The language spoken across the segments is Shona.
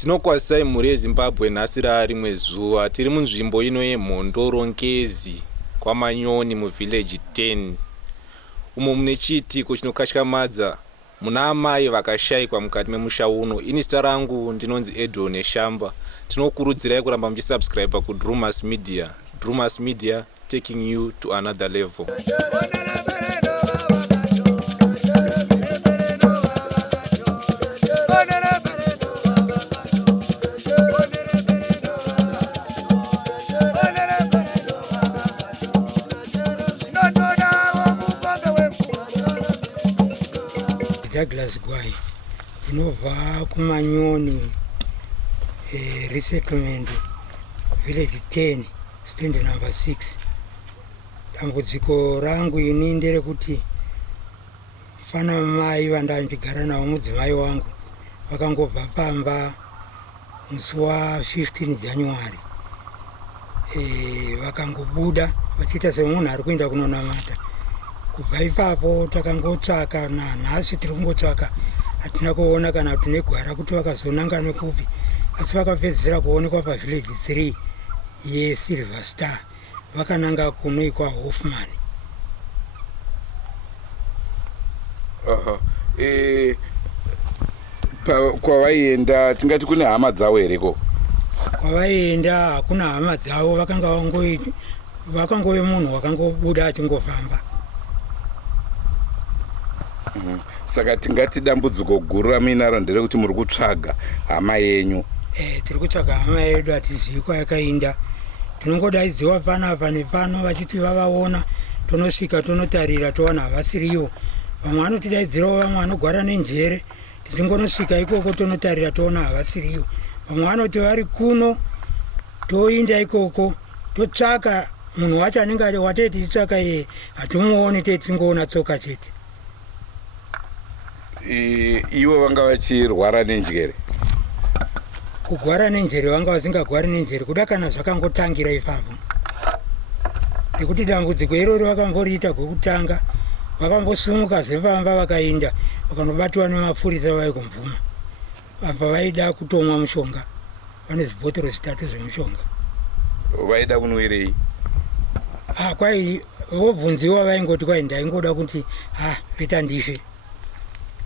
Tinokwasai mhuri yeZimbabwe nhasi rimwe zuva tiri munzvimbo ino yemhondo Rongezi kwaManyoni muvhillage 10 umo mune chiitiko chinokatyamadza. Muna amai vakashayikwa mukati memusha uno. Ini zita rangu ndinonzi Edwin Shamba. Tinokurudzirai kuramba muchisubscribe kuDrumas Media. Drumas Media, taking you to another level. Douglas Gwai, inobva kuManyoni resettlement village 10 stand number 6. Dambudziko rangu ini nderekuti fana mai vandandigara navo mudzimai wangu vakangobva pamba musi wa15 January vakangobuda vachiita semunhu ari kuenda kunonamata. Kubva ipapo takangotsvaka nanhasi tiri kungotsvaka hatina kuona kana kuti negwara kuti vakazonanga nekupi, asi vakapedzisira kuonekwa pavillage 3 yeSilver Star vakananga kunoikwa Hoffman. Kwavaienda tingati kune hama dzavo hereko? Kwavaienda hakuna hama dzavo, vakangove munhu wakangobuda achingofamba. Saka tingati dambudziko guru ramuinaro nderekuti muri kutsvaga hama yenyu? Tiri kutsvaga hama yedu, hatizivi kwayakainda. Tinongodaidziwa panapa nepano vachiti vavaona, tonosvika tonotarira towana havasiriwo. Vamwe vanotidaidzirawo, vamwe vanogwara nenjere, tichingonosvika ikoko tonotarira toona havasiriwo. Vamwe vanoti vari kuno, toinda ikoko totsvaka munhu wacho anenge ari watei tichitsvaka iye hatimuoni, tei tingoona tsoka chete. Ivo vanga vachirwara nenjere? Kugwara nenjere vanga vasingagwari nenjere, kuda kana zvakangotangira ipapo. Nekuti dambudziko iroro vakamboriita kwekutanga, vakambosumuka zvepamba vakaenda vakanobatwa nemapurisa vai kumvuma. Apa vaida kutomwa mushonga, vane zvibhotoro 3 zvemushonga. Vaida kunwirei? Kwai vobvunziwa vaingoti kwai ndaingoda kuti vita ndife.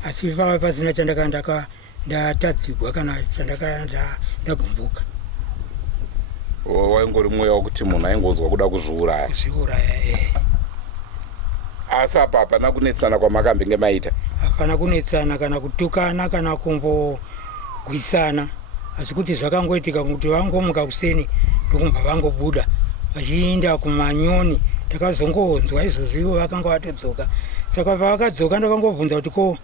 Asi pava pasina chandaka ndatadzigwa kana chandaka ndagumbuka. Waingori mweya wekuti munhu aingonzwa kuda kuzviuraya? Kuzviuraya, Asi apa hapana kunetsana kwamakambenge maita? Hapana kunetsana kana kutukana kana kumbogwisana, asi kuti zvakangoitika kuti vangomuka kuseni ndokumbva vangobuda vachienda kuManyoni. Takazongonzwa izvozvo ivo vakanga vatodzoka. Saka pavakadzoka ndakangobvunza kuti ko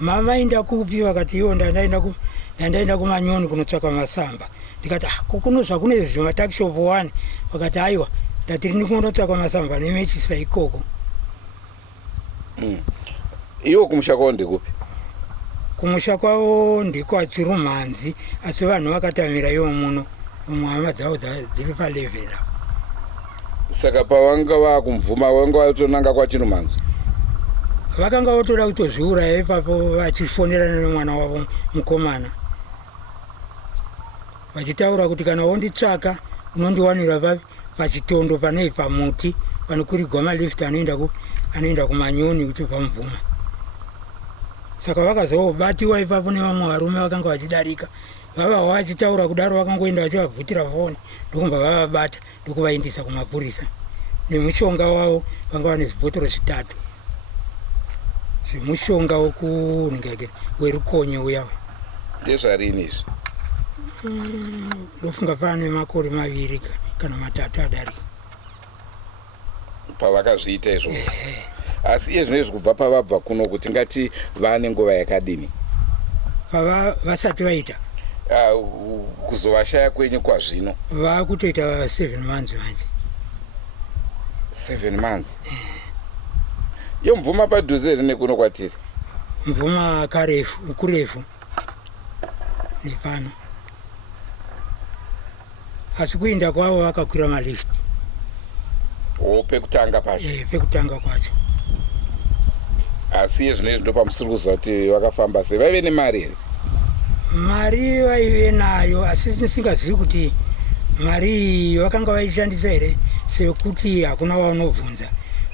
mamainda kupi? Vakati ivo ndandaenda kuManyoni kunotsvaka masamba. Ndikati kokunozva kune zvimatakishop 1. Vakati aiwa ndatiri ndikunotsvaka masamba nemechisa ikoko. Iwo kumusha kwavo ndekupi? Kumusha kwavo ndekwaChirumhanzi, asi vanhu vakatamira ivo muno, hama dzavo dziri pa11. Saka pavanga vakumvuma vanga vatonanga kwaChirumhanzi? Vakanga votoda kutozviuraya ipapo vachifonerana nemwana wavo mukomana, vachitaura kuti kana wonditsvaka unondiwanira pachitondo panei pamuti panokurigwa malift anoenda kuManyoni kuti pamvuma. Saka vakazobatiwa ipapo nevamwe varume vakanga vachidarika. Vava vachitaura kudaro vakangoenda vachivabvutira foni ndokumbva vavabata ndokuvaindisa kumapurisa. Nemushonga wavo vanga vane zvibhotoro 3 zvemushonga werukonye uya. Ndezvarini izvi? Ndofunga pane makore 2 kana 3 adarika pavakazviita izvo. Asi iye zvinoizvi kubva pavabva kuno kuti ngati vane nguva yakadini vasati vaita kuzovashaya kwenyu kwazvino? Vakutoita 7 months manje. 7 months? Yo mvuma padhuze here nekuno kwatiri? Mvuma kurefu nepano, asi kuinda kwavo vakakwira malift. Pekutanga pacho? Pekutanga kwacho. Asi zvinezvi ndo pamusiri kuziva kuti vakafamba sei. Vaive nemari here? mari vaive nayo asi tisingazivi kuti mari iyi vakanga vaishandisa here sekuti hakuna vaunobvunza.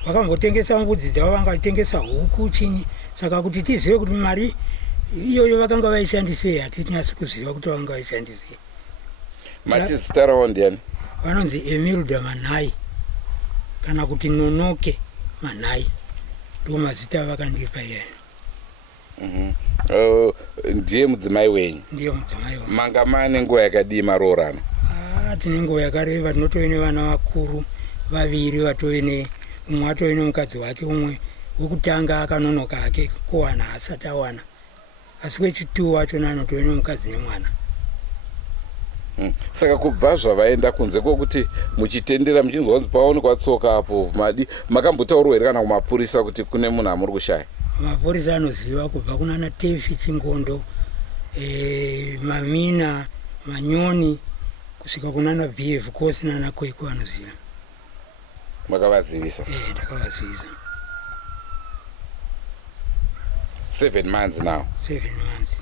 Vakambotengesa mbudzi dzavo, vangatengesa huku chinyi. Saka kuti tizive kuti mari iyoyo vakanga vaishandisei hatinyatsi kuziva kuti vakanga vaishandisei. Zita ravo ndiani? Vanonzi Emilda Manhai kana kuti Nonoke Manhai, ndo mazita avakandipa iyayo. Ndiye mudzimai wenyu? Ndiye mudzimai wangu. Manga mane nguva yakadii maroorana? Tine nguva yakareba, tinotove nevana vakuru vaviri, umwe atove nemukadzi wake, umwe wekutanga akanonoka hake kuwana asati awana, asi wechitatu wacho anotove nemukadzi nemwana. Saka kubva zvavaenda kunze kwokuti muchitendera muchinzwa kunzi paonekwa tsoka apo makambotaurwa here kana kumapurisa kuti kune munhu amuri kushaya? Mapurisa anoziva kubva kunana Tefi Chingondo, Mamina Manyoni kusvika kunana BF Kosi nana Kwekwe vanoziva. Makavazivisa? Ndakavazivisa. 7 months now? 7 months.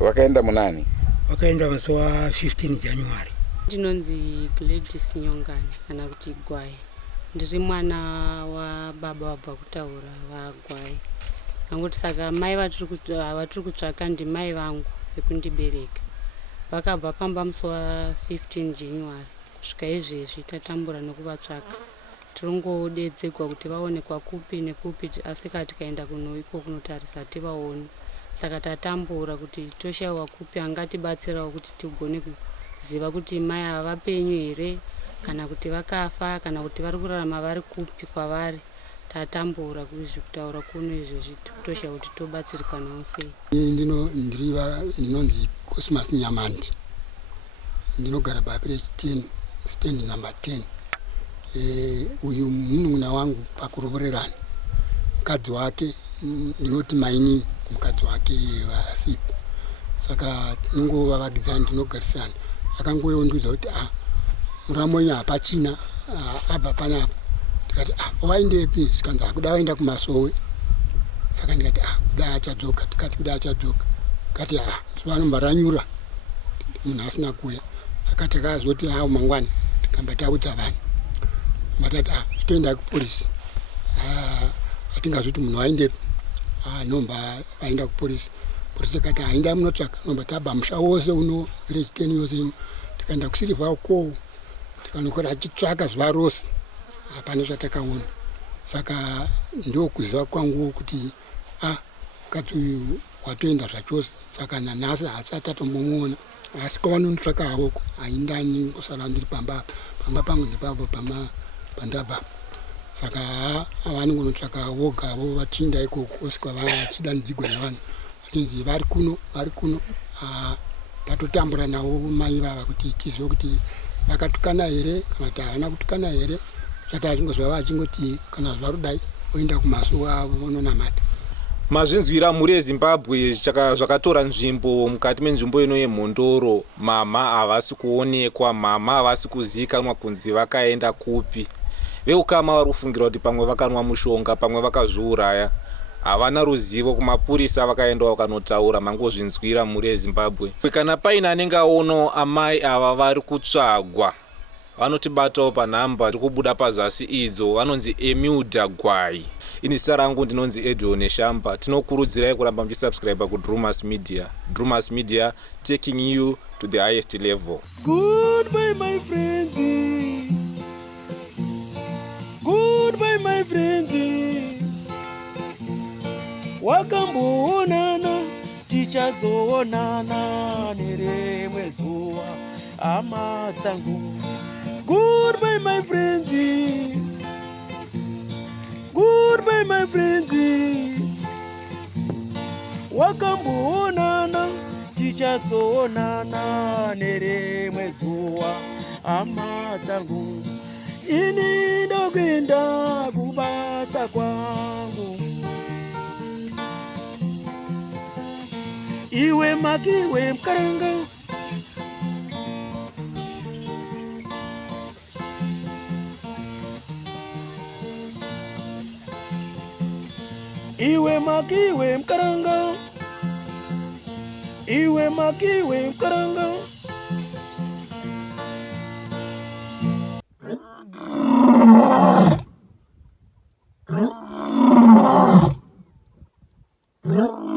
Vakaenda munani? Vakaenda musi wa 15 January. Ndinonzi Gladys Nyongani kana kuti Gwai. Ndiri mwana wa baba wabva kutaura vaGwai. Angoti saka mai vatiri kutsvaka ndimai vangu vekundibereka. Vakabva pamba musi wa 15 January kusvika izvezvi tatambura nokuvatsvaka. Tirongodedzegwa kuti vaonekwa kupi nekupi, asi tikaenda iko kunotarisa tivaoni. Saka tatambura kuti toshayiwa kupi angatibatsirawo kuti tigone kuziva kuti mai havapenyu here kana kuti vakafa kana kuti vari kurarama vari kupi kwavari. Tatambura kutaura kuno izvezvi toshayiwa kuti tobatsirikanawo sei. Ndinonzi Cosmas Nyamandi, ndinogara paPreach 10 stand number 10. Uyu munun'una wangu pakurovorerana, mukadzi wake ndinoti maini mukadzi wake wasipo. Saka tinongovavakidzana, ndinogarisana. Akangoyondudza kuti muramonya hapachina abva panapa. Tikati waindepi? Zikanzi kuda waenda kumasowe. Saka ndikati kuda achadzoka. Tikati kuda achadzoka. Kati zuva nombaranyura munhu asina kuya. Saka takazoti mangwana tikamba taudza vanhu. Matati toenda kupolisi. Atingazoti munhu waindepi? Nomba vaenda kupolisi. Polisi kati haenda munotsvaka, nomba tabva musha wose uno Village 10 yose ino. Tikaenda kusiriva uko tikanokora achitsvaka zuva rose, hapana zvatakaona. Saka ndokuziva kwangu kuti mukadzi uyu watoenda zvachose. Saka nanhasi hasati atombomuona, asi kwavanondotsvaka havo haindani ngosara ndiri pamba pangu nepapo pandabva. Saka vanongonotsvaka vogavo vachinda ikoko kusvika vachidanidzigwa navanhu vachinzi vari kuno. Tatotambura navo mai vava kuti tizive kuti vakatukana here kana kuti havana kutukana here. Saka zvingozva vachingoti kana zuva rudai voenda kumasuwa avo vononamata. Mazvinzwira mhuri yeZimbabwe zvakatora nzvimbo mukati menzvimbo ino yeMhondoro. Mama havasi kuonekwa, mama havasi kuzivikanwa kunzi vakaenda kupi. Veukama vari kufungira kuti pamwe vakanwa mushonga, pamwe vakazviuraya. Havana ruzivo. Kumapurisa vakaenda vakanotaura. Mangozvinzwira mhuri yeZimbabwe. Kana paina anenge aonawo amai ava vari kutsvagwa, vanotibatawo panhamba tiri kubuda pazasi idzo. Vanonzi Emilda Gwai. Ini zita rangu ndinonzi Edwin Shamba. Tinokurudzirai kuramba muchisubscribe kuDrumas Media. Drumas Media, taking you to the highest level. Goodbye my friends. Goodbye my friends. Wakamboonana tichazoonana nerimwe zuva hama dzangu. Goodbye my friends. Goodbye my friends. Wakamboonana tichazoonana nerimwe zuva hama dzangu. Ini ndokuenda kubasa kwangu. Iwe makiwe mkaranga. Iwe makiwe mkaranga. iwe makiwe mkaranga. Yeah.